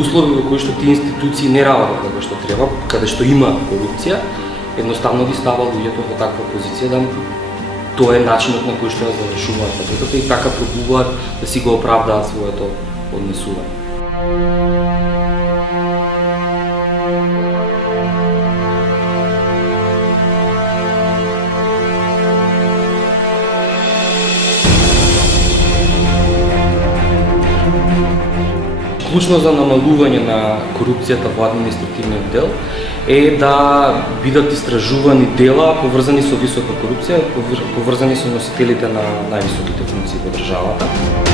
услови во кои што тие институции не работат како што треба, каде што има корупција, едноставно ги става луѓето во таква позиција да тоа е начинот на кој што ја завршуваат работата и така пробуваат да си го оправдаат своето однесување. Клучно за намалување на корупцијата во административниот дел е да бидат истражувани дела поврзани со висока корупција, поврзани со носителите на највисоките функции во државата.